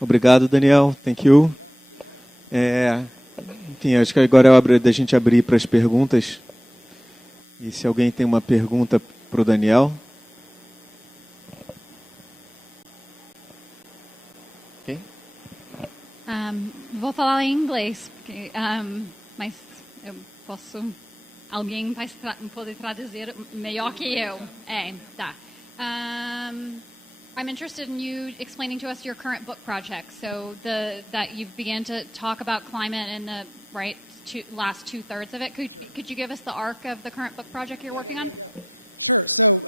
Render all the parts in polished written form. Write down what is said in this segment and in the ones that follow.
Obrigado, Daniel. Thank you. Enfim, acho que agora é hora da gente abrir para as perguntas. E se alguém tem uma pergunta para o Daniel... Okay. Vou falar em inglês, porque, mas eu posso... Alguém pode traduzir melhor que eu. Tá. I'm interested in you explaining to us your current book project. So that you began to talk about climate in the last 2/3 of it. Could you give us the arc of the current book project you're working on? Sure. So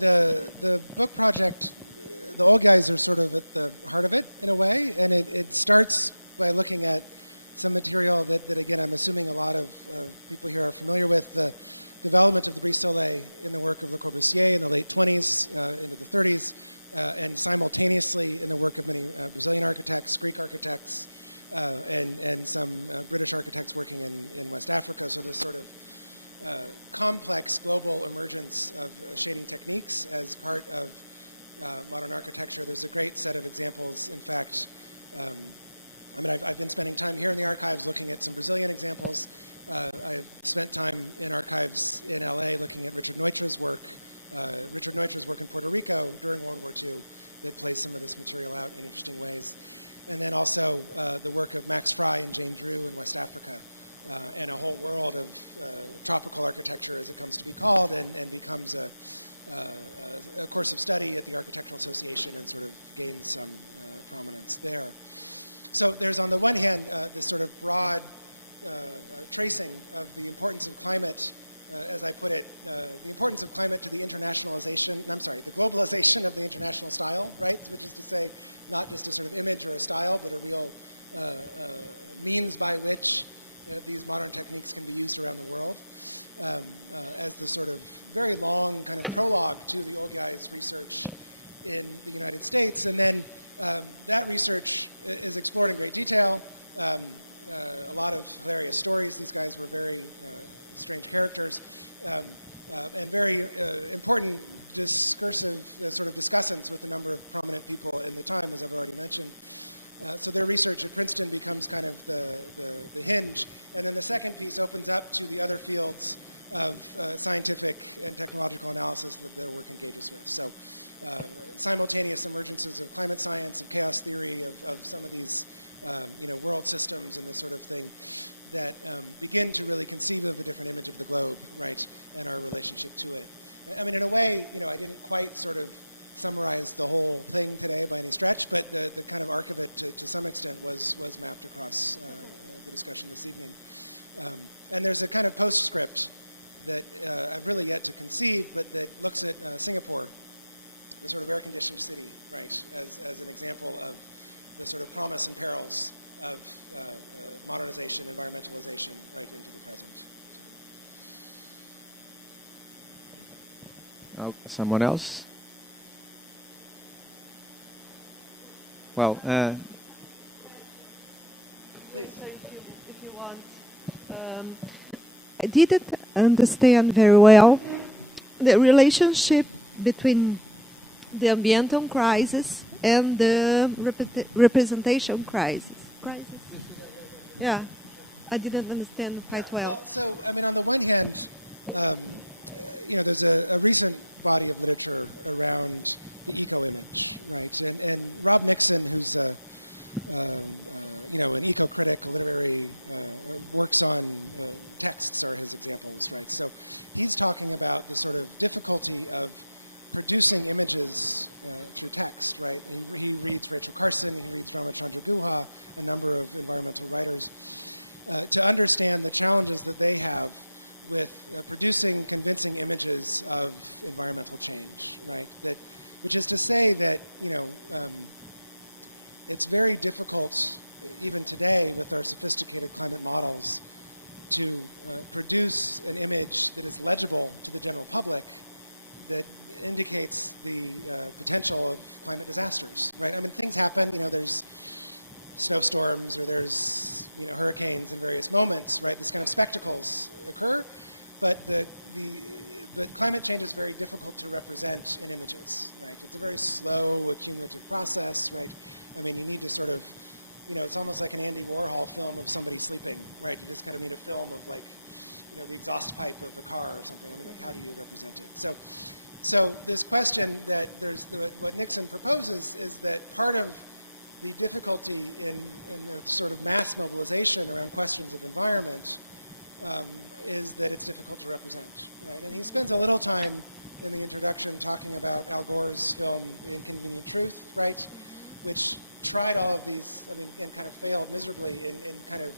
the book project, the old guys are sort of at the heart of it in a way, and it starts by looking at some material that again, I'm assuming a lot of people here are familiar with, the development of the brise soleil in the work of Le Corbusier in the late 20s into the 30s, and simultaneously in the work of many Brazilian architects, Greek architects, and some British architects working in West Africa. So this sort of complex global emergence of shading techniques as part of modern architecture. There's a great set of examples. In fact, I've been spending time here in the archives looking at some Brazilian examples. I've spent time in archives in LA looking at Richard Neutra's work. Richard Neutra's work in Puerto Rico during World War II that plays some of this material out in interesting ways. And then also the work of Max Frey and Jane Drew in West Africa, and a whole world of tropical architecture, as it comes to be called, and becomes a course of study at the Architectural Association and sort of gains some prominence there. So there's, on the one hand, this sort of broad tracing of the importance of climate, as I put it, the importance of climate to the globalization of the international style, right? Which is to say, not just a sort of image or a style, but a real means by which these modern techniques can be used around the world, as the sort of very long kind of prologue to the old guys' research in the United States. And then that research is explored in great detail. A lot of hilarious stories. These guys were very strange characters, and very important discursive sort of discussants with a number of prominent people in the time, as I've already mentioned. So their research at Princeton becomes kind of the hinge. And then the second piece opens up to the other fields of scientific and technological analysis that their work engages with. So simultaneous emergences of climate science, of chaos theory, of some of these world systems and this sort of thing that begin to really conceive of a different image of the globe, right, and our relationship to it. I mean, in a way, I didn't quite sort of summarize the whole thing today by any stretch, but the kind of arc of it to some extent was mapped across the discussion this evening. And there's a kind of postscript that I've really yet to conceive, but that looks at Singapore, the sort of air-conditioned city, right, as an example of the sort of promise and perils of modernization, environmentalization, right into the present. Someone else? Well, please. So if you want, I didn't understand very well the relationship between the environmental crisis and the representation crisis. Yeah, I didn't understand quite well. So, I mean, on the one hand, there's a recent body of literature around the eco-image, right? And Rob Nixon, who's an eco-critic, a literary, works on texts are his examples, right? So he's talking about the sort of difficulty of producing images through text, right? He reads Rachel Carson, he reads Ramachandra Guha, a number of environmental writers, to understand the challenges that they have with producing convincing images of environmental change, right? Which is to say that, it's very difficult, even today with our sophisticated climate models, to produce an image that is legible to the general public that indicates the potential of climate disasters, right? I mean, things happen, there's snowstorms or there's, hurricanes in various moments, right? This kind of spectacles occur, but the climate change is very difficult to represent in images, right? It's a very slow, accumulative process, right? I mean, you need to sort of, it's almost like an Andy Warhol film of somebody sleeping, right? You just kind of need a film of like, the exhaust pipe of a car or something. I mean, like, how do you represent it? So this question that what Nixon proposes is that part of the difficulty in the sort of mass mobilization around questions of environment is that it's difficult to represent, right? And he spends a little time in the introduction talking about Al Gore's film The Inconvenient Truth, right? Which tried all of these, and kind of failed miserably in kind of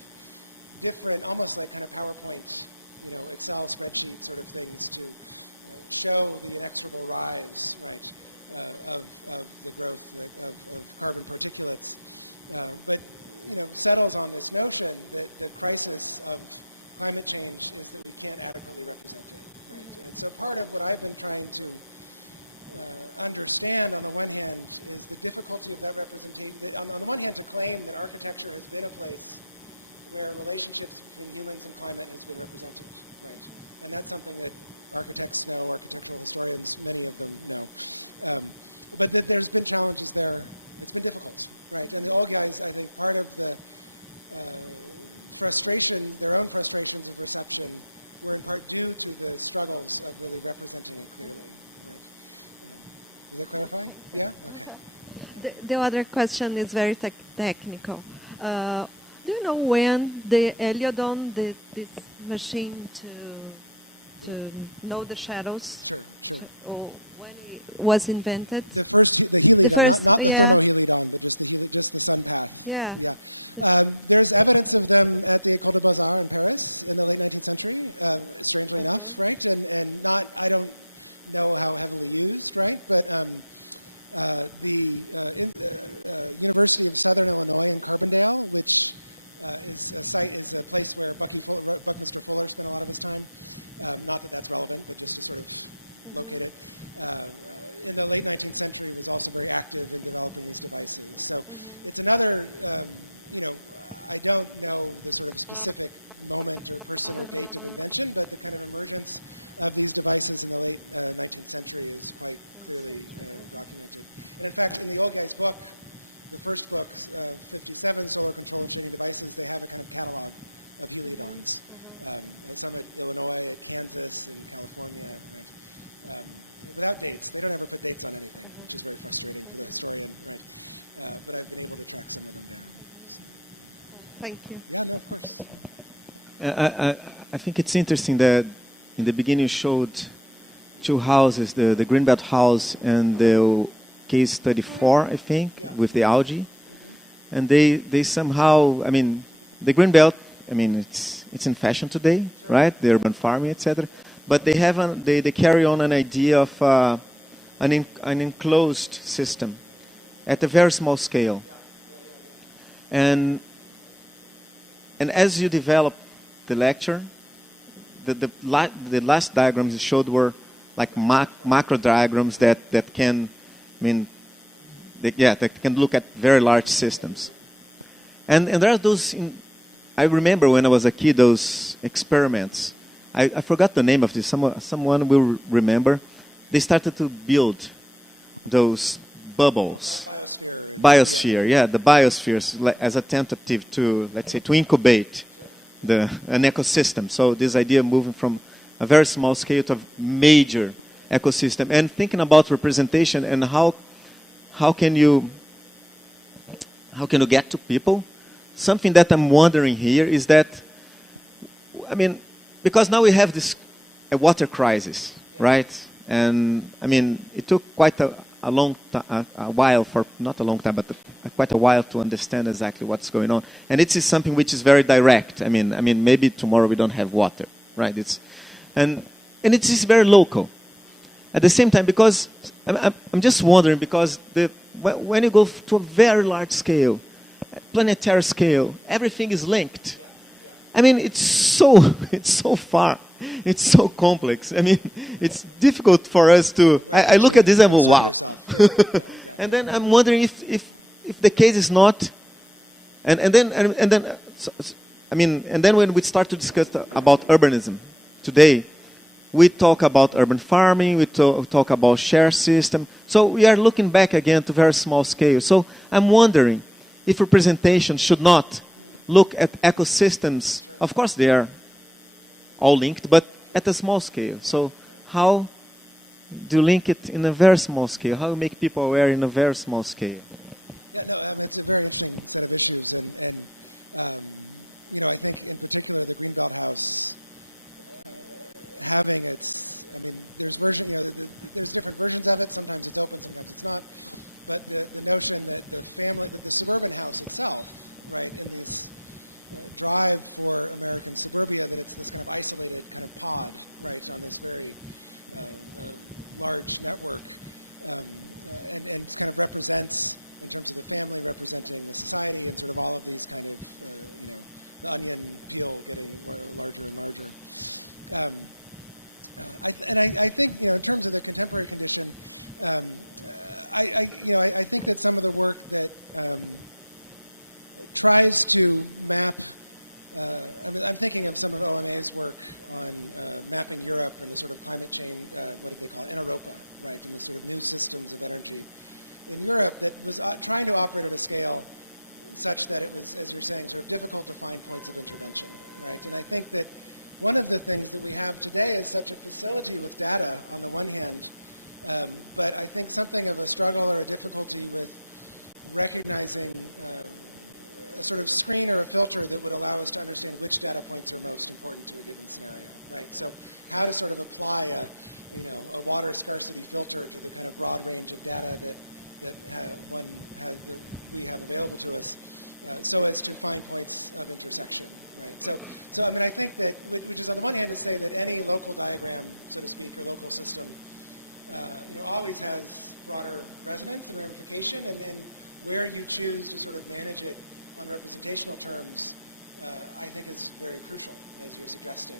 different, almost like kind of PowerPoint, Excel spreadsheet sort of things to show the inexorable rise, right, of the growth of carbon particulates. But, settles on this notion that the crisis of climate change is that we can't adequately represent it, right? And so part of what I've been trying to understand on the one hand is the difficulty of that representation. On the one hand, to claim that architecture has been a place where relationships between humans and climate has been represented, right? And that's something that architects know, architectural historians, many of them know. But that there's been challenges there. It's been difficult, right? And the old guys, I think, part of the frustration, their own frustrations of reception, were in part due to the struggles of really representing it clearly, right? Does that clarify? Yeah? Okay. The other question is very technical. Do you know when the Heliodon did this machine to know the shadows? Sure. Or when it was invented? The heliodon, not the thermoheliodon, but just the sun path. Yeah. There's evidence of them at the École des Beaux-Arts in Paris in the late 19th century, strangely enough, right? And not, I don't know how heavily used, right? But the University of Southern Illinois in Carbondale, which is a place where Buckminster Fuller spent a lot of his time. Not that that's relevant, but just to sort of locate it. In the late 19th century, was also very active in developing these devices. So it's another, I don't know the sort of specific moment or person or date of invention, but the kind of emergence of these devices in the late 19th century is quite clearly documented. And in fact, in the old guy's book, the first book, 57 Solar Control and Shading Devices, they have a kind of catalog of heliodons. Some at Illinois, at Kansas, and California, right? Without dates. They don't ever put dates on anything, which is very frustrating for the historian, right? But I've been able to track some of them down. So. Thank you. Yeah, no, of course. I think it's interesting that in the beginning you showed two houses, the Greenbelt house and the case 34, I think, with the algae. And they somehow, the Greenbelt, it's in fashion today, right? The urban farming, etc. But they have they carry on an idea of an enclosed system at a very small scale. And as you develop the lecture, the last diagrams you showed were like macro diagrams that can, that can look at very large systems. And there are those. I remember when I was a kid, those experiments. I forgot the name of this. Someone will remember. They started to build those bubbles. Biosphere, the biospheres as a tentative to, let's say, to incubate an ecosystem. So this idea of moving from a very small scale to a major ecosystem, and thinking about representation and how can you get to people. Something that I'm wondering here is that, because now we have a water crisis, right? And it took quite a while not a long time, but quite a while to understand exactly what's going on. And it is something which is very direct. Maybe tomorrow we don't have water, right? And it is very local. At the same time, because I'm just wondering, because when you go to a very large scale, planetary scale, everything is linked. It's so far, it's so complex. It's difficult for us to. I look at this and go, wow. And then I'm wondering if the case is not, and then when we start to discuss about urbanism today, we talk about urban farming, we talk about share system. So we are looking back again to very small scale. So I'm wondering if representation should not look at ecosystems. Of course, they are all linked, but at a small scale. So how do you link it in a very small scale? How do you make people aware in a very small scale? Yeah, no, it's a very interesting set of issues, and I think in particular the Greenbelt House having its, there's there's different versions of it. Sometimes it's open, sometimes it's not. But the notion that the suburban house itself, right, in this drive for American suburbia, that it's this kind of isolated kind of pod, right, on this very large network, and kind of represents, in terms of the family, representing the society, and sort of all of these kind of, the onion peel getting larger and larger. I think, in terms of the contemporary condition, I think that some of the work that tries to map, I'm thinking of some of OMA's work on mapping Europe and the sort of climate change, what did they call it, Eneropa, right, and the sort of new systems of energy in Europe that was trying to operate at a scale such that it was, as you're saying, sort of difficult to find points of intervention, right? And I think that one of the things that we have today is such a facility with data on the one hand, but I think something of a struggle or a difficulty with recognizing a sort of screen or a filter that would allow us to understand which data points are most important to a given scenario, right? So how to sort of apply a water scarcity filter to the kind of broad range of data that we have available to us, so as to find points of intersection, right? So I think that, which is on the one hand to say that any local diagram, so to speak, or local system, always has broader resonance and ramification, and where you choose to sort of manage it on representational terms, I think is very crucial, as you're suggesting.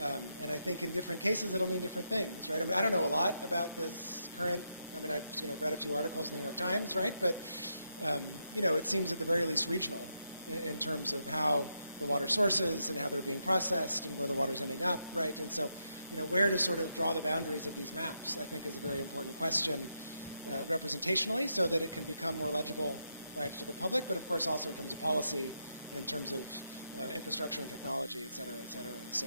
And I think in different cases it'll mean different things, right? I don't know a lot about this current. I've read a few articles in the New York Times, right? But it seems at the very least regional in terms of how the water sources and how they're being processed and where the water's ending up, right? And so, where to sort of draw the boundaries of these maps, I think, is a very important question representationally, so that it can become more legible, right, to the public, but of course also in terms of policy, in terms of infrastructure and technology, et cetera, et cetera. And so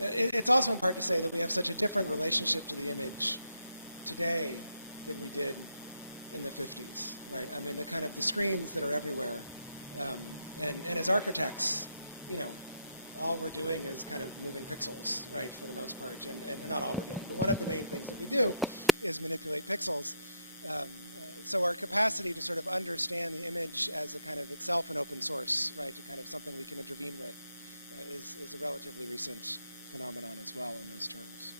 it's also in part to say that we have such a different relationship to the image today than we did in the 50s, right? The kind of the screens that are everywhere, and as architects, all we're doing is kind of moving pixels, right, for the most part, and not all we're doing, but one of the main things that we do is manipulate pixels. So our capacity to sort of understand the image as a kind of itself an open source, right, to kind of something we can intervene with, is a relatively recent phenomenon as well in those terms.